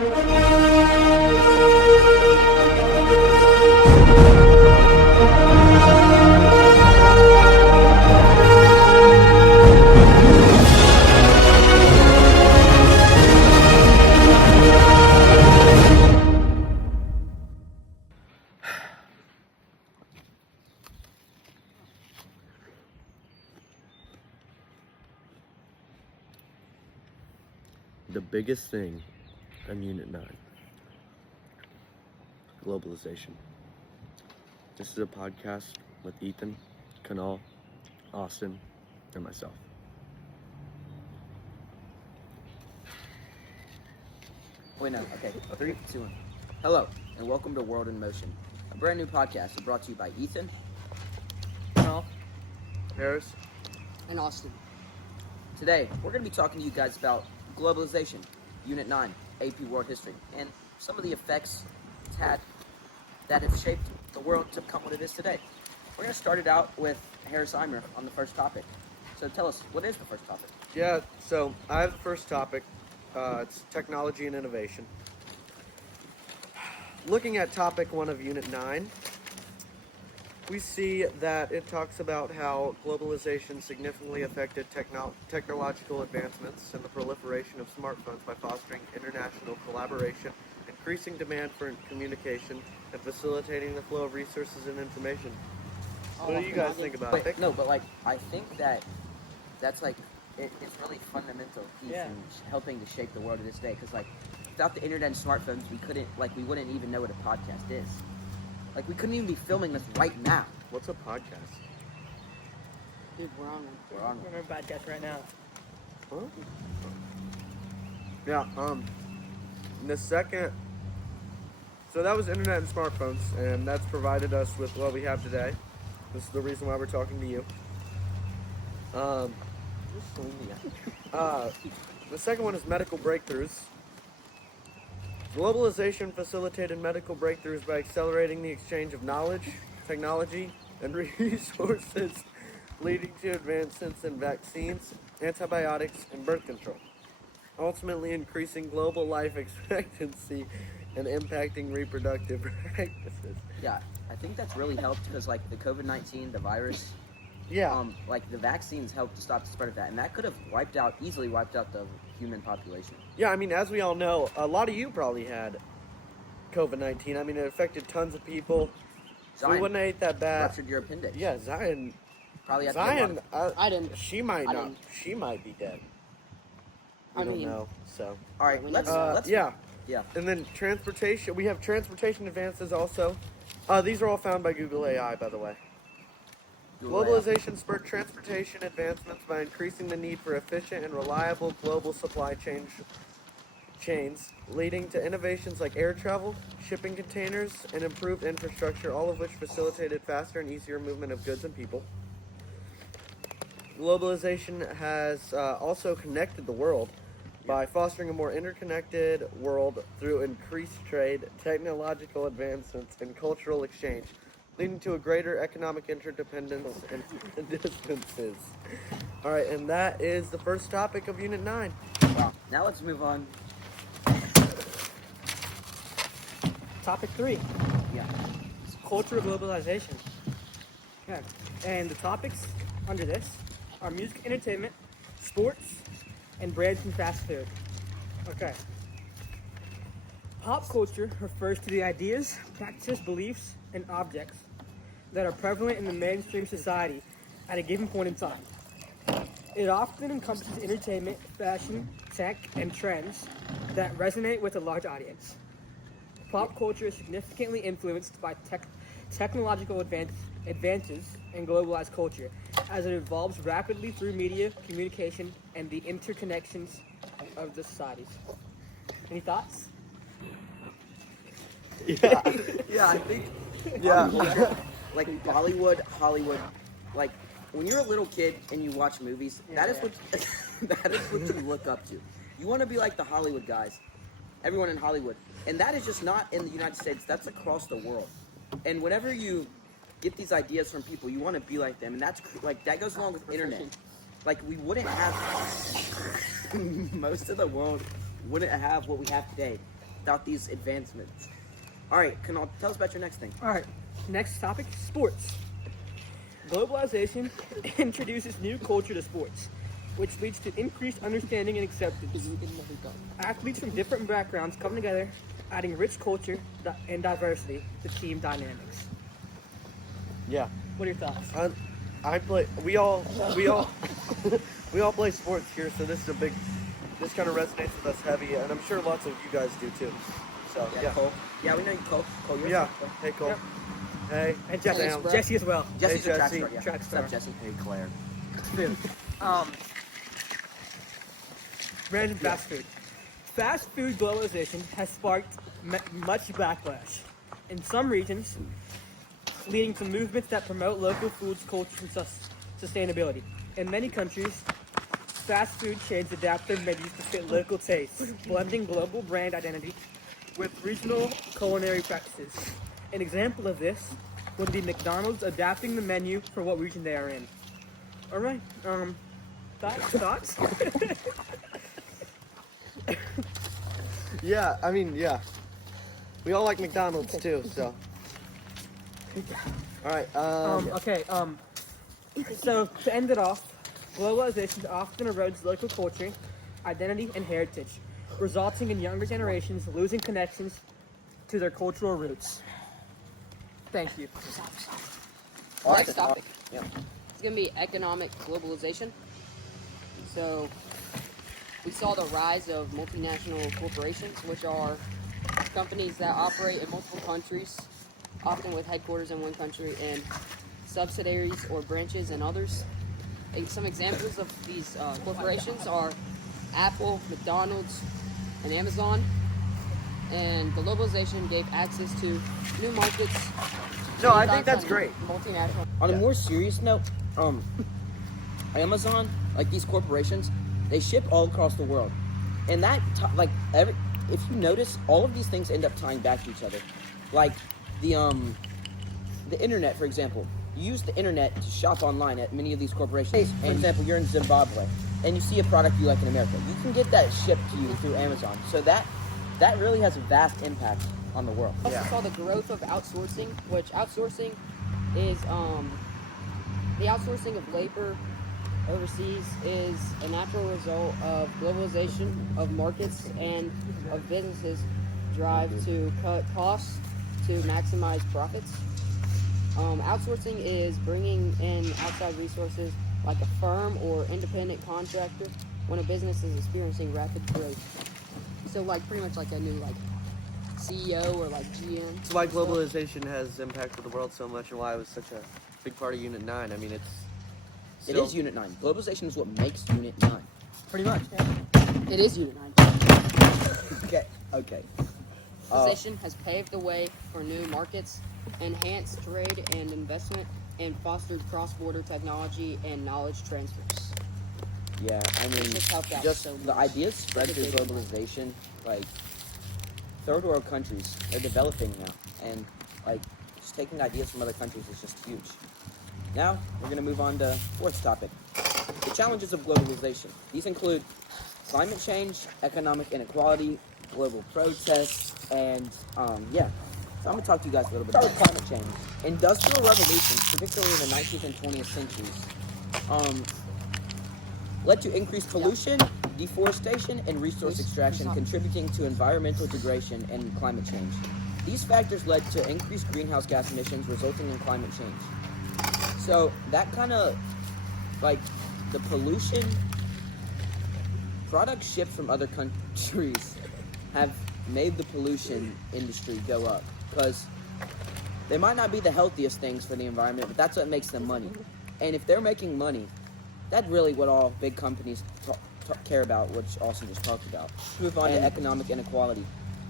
The biggest thing in Unit 9, globalization. This is a podcast with Ethan, Kanal, Austin, and myself. Wait, no, okay. 3, 2, 1. Hello, and welcome to World in Motion, a brand new podcast brought to you by Ethan, Kanal, Harris? and Austin. Today, we're going to be talking to you guys about globalization, Unit 9, AP World History, and some of the effects it's had that have shaped the world to become what it is today. We're going to start it out with Harris Eimer on the first topic. So tell us, what is the first topic? Yeah, so I have the first topic. It's technology and innovation. Looking at topic 1 of Unit 9, we see that it talks about how globalization significantly affected technological advancements and the proliferation of smartphones by fostering international collaboration, increasing demand for communication, and facilitating the flow of resources and information. What do you guys think about it? Wait, no, but like, I think that that's like, it's really fundamental piece in helping to shape the world of this day, because like, without the internet and smartphones, we wouldn't even know what a podcast is. Like, we couldn't even be filming this right now. What's a podcast? Dude, we're on one. We're on we're on a podcast right now. Huh? Yeah, in the second, so that was internet and smartphones, and that's provided us with what we have today. This is the reason why we're talking to you. The second one is medical breakthroughs. Globalization facilitated medical breakthroughs by accelerating the exchange of knowledge, technology, and resources, leading to advancements in vaccines, antibiotics, and birth control, ultimately increasing global life expectancy and impacting reproductive practices. Yeah, I think that's really helped because, like, the COVID-19, the virus, Yeah. like, the vaccines helped to stop the spread of that, and that could have easily wiped out the human population. Yeah, I mean, as we all know, a lot of you probably had COVID-19. I mean, it affected tons of people. So we Zion wouldn't have ate that bad. ruptured your appendix. Yeah, Zion. Probably had to get a lot Zion, of- I didn't. she might I not. didn't. She might be dead. We I don't mean- know. So. All right, let's Yeah. yeah. And then transportation. We have transportation advances also. These are all found by Google AI, by the way. Globalization spurred transportation advancements by increasing the need for efficient and reliable global supply chains, leading to innovations like air travel, shipping containers, and improved infrastructure, all of which facilitated faster and easier movement of goods and people. Globalization has also connected the world by fostering a more interconnected world through increased trade, technological advancements, and cultural exchange, leading to a greater economic interdependence and distances. All right, and that is the first topic of Unit 9. Wow. Now let's move on. Topic 3, Yeah. culture of globalization. Okay. And the topics under this are music, entertainment, sports, and brands and fast food. Okay. Pop culture refers to the ideas, practices, beliefs, and objects that are prevalent in the mainstream society at a given point in time. It often encompasses entertainment, fashion, tech, and trends that resonate with a large audience. Pop culture is significantly influenced by technological advances in globalized culture as it evolves rapidly through media, communication, and the interconnections of the societies. Any thoughts? Yeah. Yeah, I think Yeah. like Hollywood, like when you're a little kid and you watch movies, that is what that is what you look up to. You want to be like the Hollywood guys, everyone in Hollywood, and that is just not in the United States. That's across the world. And whenever you get these ideas from people, you want to be like them, and that's like that goes along with internet. Like we wouldn't have most of the world wouldn't have what we have today without these advancements. All right, Kunal, tell us about your next thing. All right, next topic, sports. Globalization introduces new culture to sports, which leads to increased understanding and acceptance. Athletes from different backgrounds come together, adding rich culture and diversity to team dynamics. Yeah. What are your thoughts? I play. We all we all play sports here, so this kind of resonates with us heavy, and I'm sure lots of you guys do too. So yeah. Cole. Yeah, we know you, Cole. Cole, you're Yeah. a track Hey Cole. Yep. Hey. And Jesse, Sam. Jesse as well. star. Jesse's Hey, a track Jesse. star. Yeah. Track What's star. up, Jesse? Hey Claire. Food. Random fast food. Fast food globalization has sparked much backlash in some regions, leading to movements that promote local foods, culture, and sustainability. In many countries, fast food chains adapt their menus to fit local tastes, blending global brand identity with regional culinary practices. An example of this would be McDonald's adapting the menu for what region they are in. All right. Thoughts? Yeah. I mean, yeah. We all like McDonald's too. So. All right. Yeah. Okay. So to end it off, globalization often erodes local culture, identity, and heritage, resulting in younger generations losing connections to their cultural roots. Thank you. Next topic. Yeah. It's gonna be economic globalization. So we saw the rise of multinational corporations, which are companies that operate in multiple countries, often with headquarters in one country and subsidiaries or branches in others. Some examples of these corporations are Apple, McDonald's, and Amazon. And globalization gave access to new markets. No, I think that's great. Multinational. On a more serious note, Amazon, like these corporations, they ship all across the world, and if you notice, all of these things end up tying back to each other. Like the internet, for example. You use the internet to shop online at many of these corporations. For example, you're in Zimbabwe and you see a product you like in America. You can get that shipped to you through Amazon. So that really has a vast impact on the world. Also saw the growth of outsourcing, which outsourcing is the outsourcing of labor overseas is a natural result of globalization of markets and of businesses' drive to cut costs to maximize profits. Outsourcing is bringing in outside resources like a firm or independent contractor when a business is experiencing rapid growth. So like pretty much like a new like CEO or like GM. It's why globalization has impacted the world so much, and why it was such a big part of Unit 9. I mean, It still- is Unit 9. Globalization is what makes Unit 9. Pretty much. It is Unit 9. Okay. Globalization has paved the way for new markets, enhanced trade and investment, and fostered cross-border technology and knowledge transfers. Yeah, I mean, It's just helped out just so the much. ideas spread through globalization, like, third world countries, they're developing now, and, like, just taking ideas from other countries is just huge. Now, we're going to move on to fourth topic, the challenges of globalization. These include climate change, economic inequality, global protests, and, So I'm going to talk to you guys a little bit about climate change. Industrial revolutions, particularly in the 19th and 20th centuries, led to increased pollution, deforestation, and resource extraction, contributing to environmental degradation and climate change. These factors led to increased greenhouse gas emissions, resulting in climate change. So that kind of, like, the pollution, products shipped from other countries have made the pollution industry go up, because they might not be the healthiest things for the environment, but that's what makes them money. And if they're making money, that's really what all big companies care about, which Austin just talked about. Let's move on to economic inequality.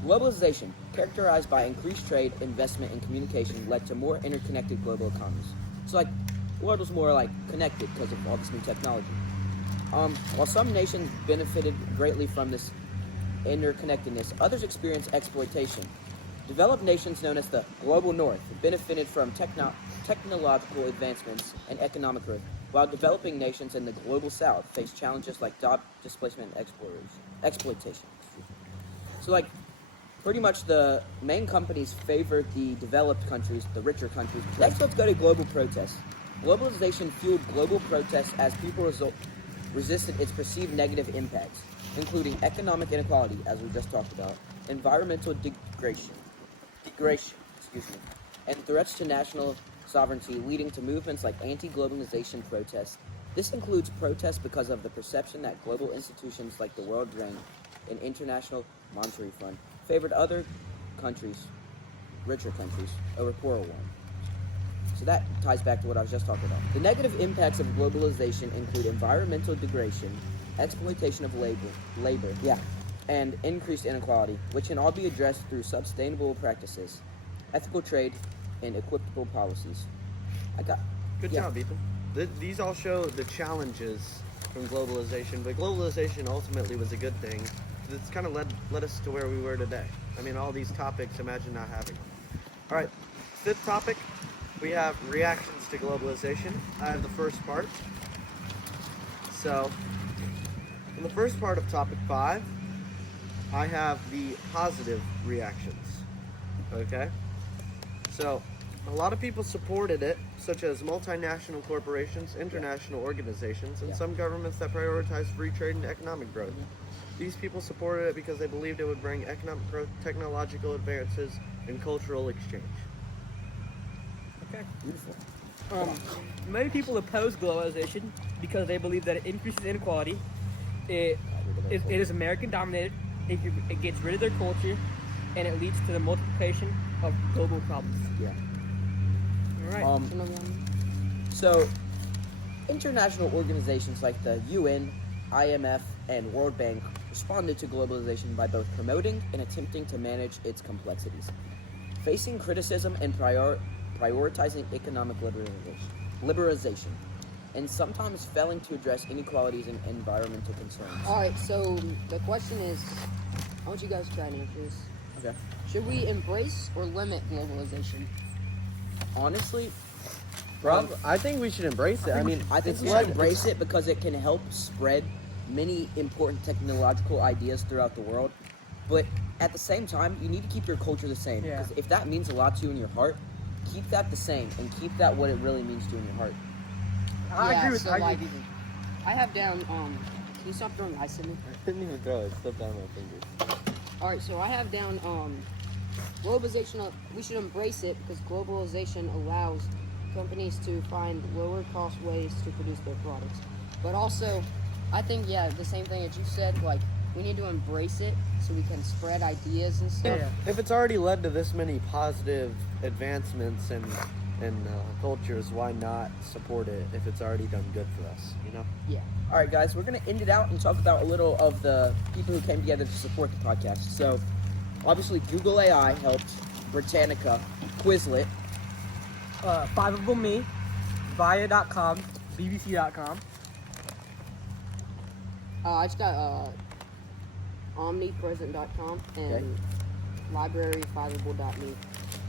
Globalization, characterized by increased trade, investment, and communication, led to more interconnected global economies. So, like, the world was more, like, connected because of all this new technology. While some nations benefited greatly from this interconnectedness, others experienced exploitation. Developed nations known as the Global North benefited from technological advancements and economic growth, while developing nations in the Global South faced challenges like job displacement and exploitation. So, like, pretty much the main companies favored the developed countries, the richer countries. Next, let's go to global protests. Globalization fueled global protests as people resisted its perceived negative impacts, including economic inequality, as we just talked about, environmental degradation, and threats to national sovereignty, leading to movements like anti-globalization protests. This includes protests because of the perception that global institutions like the World Bank and International Monetary Fund favored other countries, richer countries, over poorer ones. So that ties back to what I was just talking about. The negative impacts of globalization include environmental degradation, exploitation of labor, and increased inequality, which can all be addressed through sustainable practices, ethical trade, and equitable policies. Good job, Ethan. These all show the challenges from globalization, but globalization ultimately was a good thing. It's kind of led us to where we were today. I mean, all these topics, imagine not having them. All right, fifth topic, we have reactions to globalization. I have the first part. So, in the first part of topic 5, I have the positive reactions. Okay? So, a lot of people supported it, such as multinational corporations, international organizations, and some governments that prioritize free trade and economic growth. These people supported it because they believed it would bring economic growth, technological advances, and cultural exchange. Okay. Beautiful. Many people oppose globalization because they believe that it increases inequality. It is American dominated. It gets rid of their culture, and it leads to the multiplication of global problems. Yeah. All right. So, international organizations like the UN, IMF, and World Bank responded to globalization by both promoting and attempting to manage its complexities, facing criticism and prioritizing economic liberalization, and sometimes failing to address inequalities and environmental concerns. Alright, so the question is, I want you guys to try and answer this. Okay. Should we embrace or limit globalization? Honestly, I think we should embrace it. I mean, I think we should embrace it because it can help spread many important technological ideas throughout the world. But at the same time, you need to keep your culture the same. Yeah. Because if that means a lot to you in your heart, keep that the same and keep that what it really means to you in your heart. I agree with so like, I have down, can you stop throwing ice at me? I couldn't even throw it. Slipped down my fingers. Alright, so I have down, globalization, we should embrace it because globalization allows companies to find lower cost ways to produce their products. But also, I think, the same thing that you said, like, we need to embrace it so we can spread ideas and stuff. Yeah. If it's already led to this many positive advancements and cultures, why not support it if it's already done good for us, you know? Yeah. All right, guys, we're going to end it out and talk about a little of the people who came together to support the podcast. So, obviously, Google AI helped, Britannica, Quizlet, 5ablemE, Via.com, BBC.com. I just got omnipresent.com and library5able.me.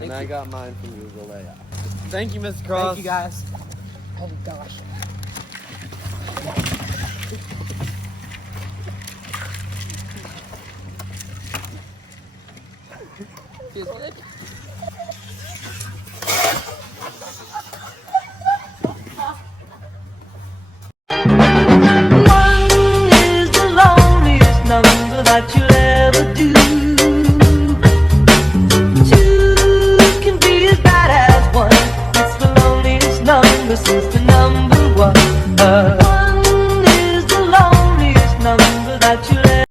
And I got mine from Google AI. Thank you, Mr. Cross. Thank you, guys. Oh gosh. Feels good. Number that you'll ever do. Two can be as bad as one. It's the loneliest number since the